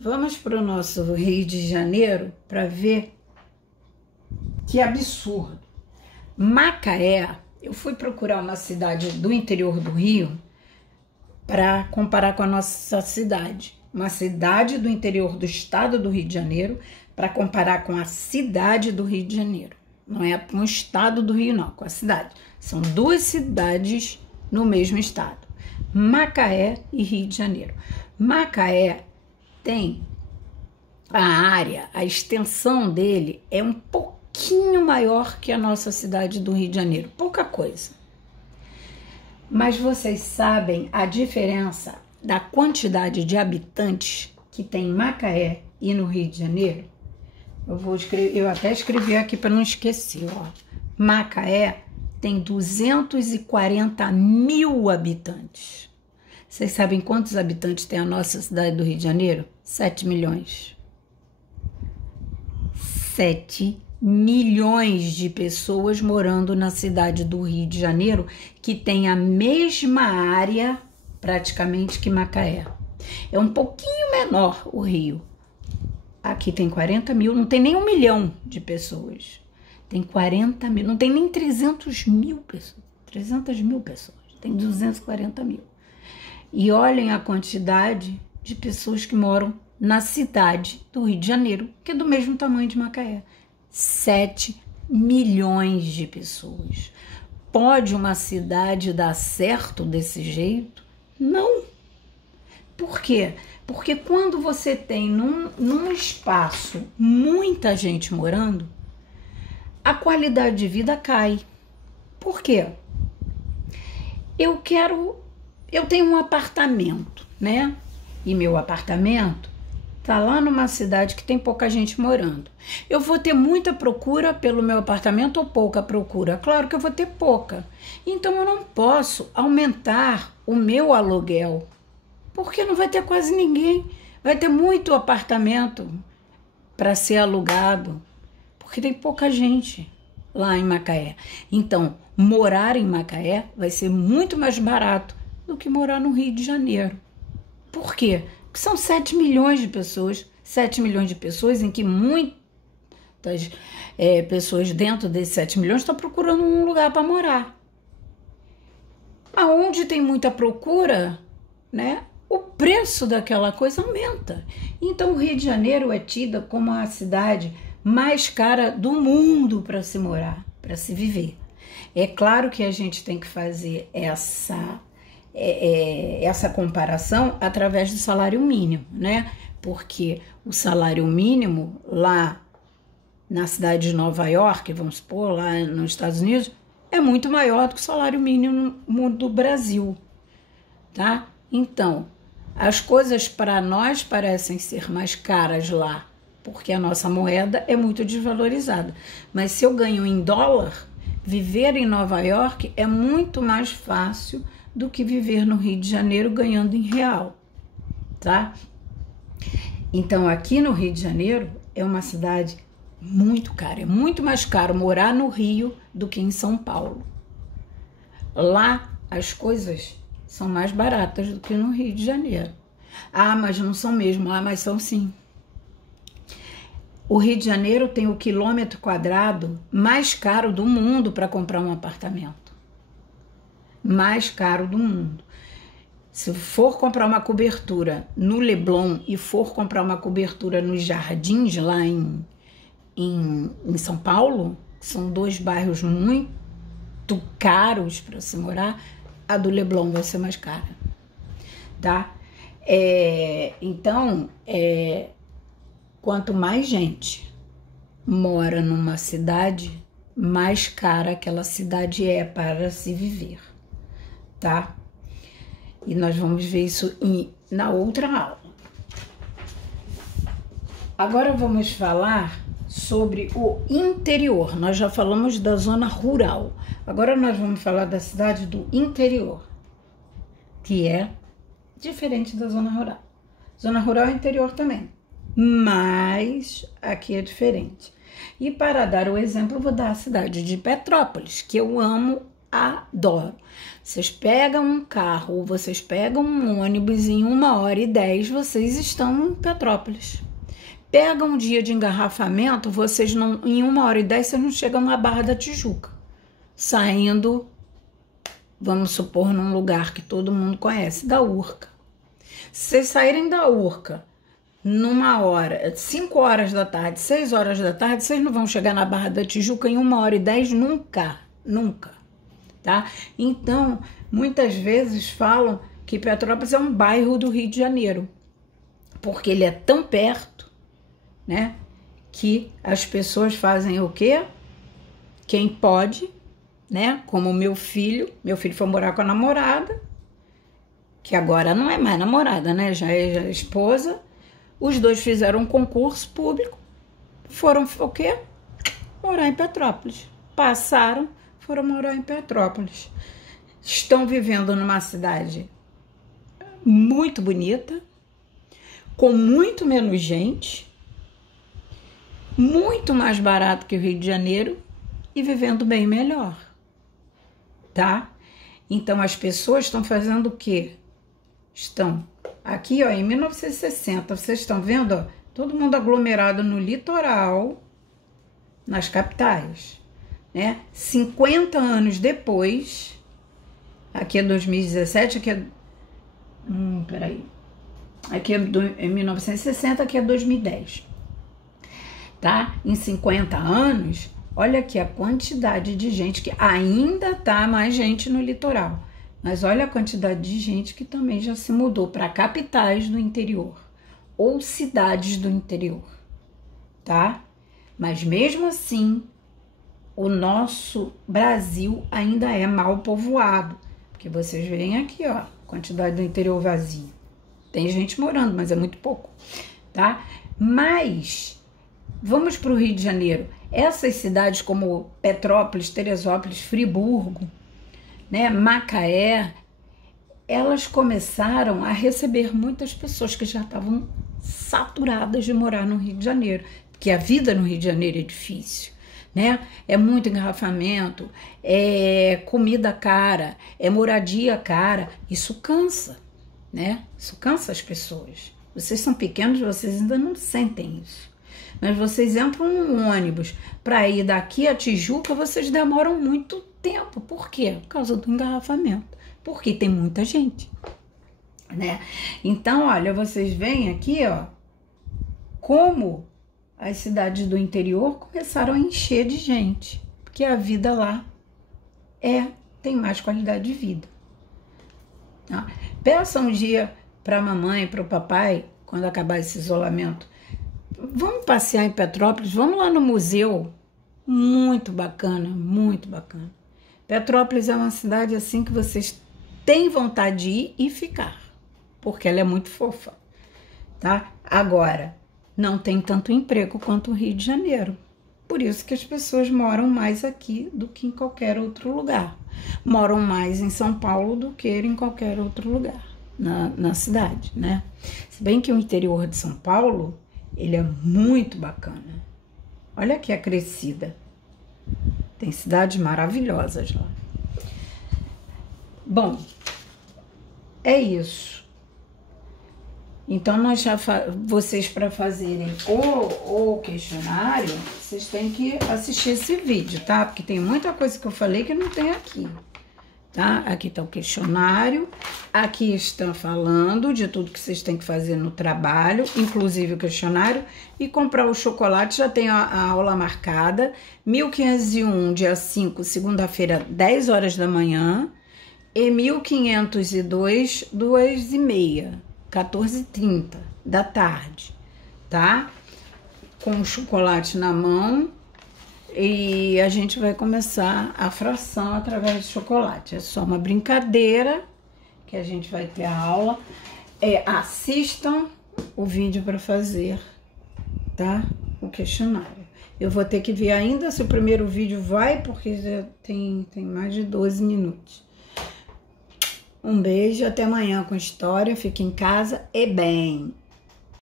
Vamos para o nosso Rio de Janeiro para ver que absurdo. Macaé, eu fui procurar uma cidade do interior do Rio para comparar com a nossa cidade. Uma cidade do interior do estado do Rio de Janeiro para comparar com a cidade do Rio de Janeiro. Não é com o estado do Rio, não, com a cidade. São duas cidades no mesmo estado. Macaé e Rio de Janeiro. Macaé tem a área, a extensão dele é um pouquinho maior que a nossa cidade do Rio de Janeiro. Pouca coisa. Mas vocês sabem a diferença da quantidade de habitantes que tem em Macaé e no Rio de Janeiro? Eu até escrevi aqui para não esquecer, ó. Macaé tem 240 mil habitantes. Vocês sabem quantos habitantes tem a nossa cidade do Rio de Janeiro? 7 milhões. 7 milhões de pessoas morando na cidade do Rio de Janeiro, que tem a mesma área praticamente que Macaé. É um pouquinho menor o Rio. Aqui tem 40 mil, não tem nem 1 milhão de pessoas. Tem 40 mil, não tem nem 300 mil pessoas. 300 mil pessoas, tem 240 mil. E olhem a quantidade de pessoas que moram na cidade do Rio de Janeiro, que é do mesmo tamanho de Macaé. 7 milhões de pessoas. Pode uma cidade dar certo desse jeito? Não. Por quê? Porque quando você tem num espaço muita gente morando, a qualidade de vida cai. Por quê? Eu tenho um apartamento, né? E meu apartamento tá lá numa cidade que tem pouca gente morando. Eu vou ter muita procura pelo meu apartamento ou pouca procura? Claro que eu vou ter pouca. Então eu não posso aumentar o meu aluguel, porque não vai ter quase ninguém. Vai ter muito apartamento para ser alugado, porque tem pouca gente lá em Macaé. Então, morar em Macaé vai ser muito mais barato do que morar no Rio de Janeiro. Por quê? Porque são 7 milhões de pessoas, 7 milhões de pessoas em que muitas pessoas dentro desses 7 milhões estão procurando um lugar para morar. Aonde tem muita procura, né? O preço daquela coisa aumenta. Então, o Rio de Janeiro é tida como a cidade mais cara do mundo para se morar, para se viver. É claro que a gente tem que fazer essa comparação através do salário mínimo, né? Porque o salário mínimo lá na cidade de Nova York, vamos supor, lá nos Estados Unidos, é muito maior do que o salário mínimo do Brasil, tá? Então, as coisas para nós parecem ser mais caras lá, porque a nossa moeda é muito desvalorizada. Mas se eu ganho em dólar, viver em Nova York é muito mais fácil do que viver no Rio de Janeiro ganhando em real, tá? Então, aqui no Rio de Janeiro é uma cidade muito cara. É muito mais caro morar no Rio do que em São Paulo. Lá, as coisas são mais baratas do que no Rio de Janeiro. Ah, mas não são mesmo. Ah, mas são sim. O Rio de Janeiro tem o quilômetro quadrado mais caro do mundo para comprar um apartamento. Mais caro do mundo. Se for comprar uma cobertura no Leblon e for comprar uma cobertura nos Jardins, lá em São Paulo, são dois bairros muito caros para se morar, a do Leblon vai ser mais cara, tá? Então, quanto mais gente mora numa cidade, mais cara aquela cidade é para se viver, tá? E nós vamos ver isso na outra aula. Agora vamos falar sobre o interior. Nós já falamos da zona rural. Agora nós vamos falar da cidade do interior, que é diferente da zona rural. Zona rural é interior também, mas aqui é diferente. E para dar o exemplo, eu vou dar a cidade de Petrópolis, que eu amo adoro. Vocês pegam um carro ou vocês pegam um ônibus, em 1h10 vocês estão em Petrópolis. Pega um dia de engarrafamento, vocês não, em 1h10 vocês não chegam na Barra da Tijuca. Saindo, vamos supor, num lugar que todo mundo conhece, da Urca. Se vocês saírem da Urca numa hora, 5 horas da tarde, 6 horas da tarde, vocês não vão chegar na Barra da Tijuca em 1h10 nunca, nunca, tá? Então, muitas vezes falam que Petrópolis é um bairro do Rio de Janeiro, porque ele é tão perto, né, que as pessoas fazem o quê? Quem pode, né, como meu filho foi morar com a namorada, que agora não é mais namorada, né, já é esposa. Os dois fizeram um concurso público, foram o quê? Morar em Petrópolis. Passaram, foram morar em Petrópolis. Estão vivendo numa cidade muito bonita, com muito menos gente, muito mais barato que o Rio de Janeiro e vivendo bem melhor, tá? Então as pessoas estão fazendo o quê? Estão aqui, ó, em 1960, vocês estão vendo, ó, todo mundo aglomerado no litoral, nas capitais, né? 50 anos depois, aqui é 2017, aqui é... peraí. Aqui é 1960, aqui é 2010, tá? Em 50 anos, olha aqui a quantidade de gente que ainda tá mais gente no litoral. Mas olha a quantidade de gente que também já se mudou para capitais do interior ou cidades do interior, tá? Mas mesmo assim, o nosso Brasil ainda é mal povoado, porque vocês veem aqui, ó, a quantidade do interior vazio. Tem gente morando, mas é muito pouco, tá? Mas vamos para o Rio de Janeiro. Essas cidades como Petrópolis, Teresópolis, Friburgo, né, Macaé, elas começaram a receber muitas pessoas que já estavam saturadas de morar no Rio de Janeiro, porque a vida no Rio de Janeiro é difícil, né? É muito engarrafamento, é comida cara, é moradia cara, isso cansa, né? Isso cansa as pessoas. Vocês são pequenos, vocês ainda não sentem isso. Mas vocês entram num ônibus para ir daqui a Tijuca, vocês demoram muito tempo. Por quê? Por causa do engarrafamento. Porque tem muita gente, né? Então, olha, vocês veem aqui, ó, como as cidades do interior começaram a encher de gente. Porque a vida lá tem mais qualidade de vida. Tá? Peça um dia para a mamãe, para o papai, quando acabar esse isolamento, vamos passear em Petrópolis, vamos lá no museu. Muito bacana, muito bacana. Petrópolis é uma cidade assim que vocês têm vontade de ir e ficar, porque ela é muito fofa, tá? Agora, não tem tanto emprego quanto o Rio de Janeiro. Por isso que as pessoas moram mais aqui do que em qualquer outro lugar. Moram mais em São Paulo do que em qualquer outro lugar na cidade, né? Se bem que o interior de São Paulo, ele é muito bacana. Olha aqui a Crescida. Tem cidades maravilhosas lá. Bom, é isso. Então, vocês, para fazerem o questionário, vocês têm que assistir esse vídeo, tá? Porque tem muita coisa que eu falei que não tem aqui, tá? Aqui tá o questionário, aqui estão falando de tudo que vocês têm que fazer no trabalho, inclusive o questionário, e comprar o chocolate, já tem a aula marcada, 1501, dia 5, segunda-feira, 10 horas da manhã, e 1502, 2h30, 14h30 da tarde, tá? Com o chocolate na mão, e a gente vai começar a fração através de chocolate. É só uma brincadeira que a gente vai ter a aula. Assistam o vídeo para fazer, tá? O questionário. Eu vou ter que ver ainda se o primeiro vídeo vai, porque já tem mais de 12 minutos. Um beijo, até amanhã com história. Fique em casa e bem.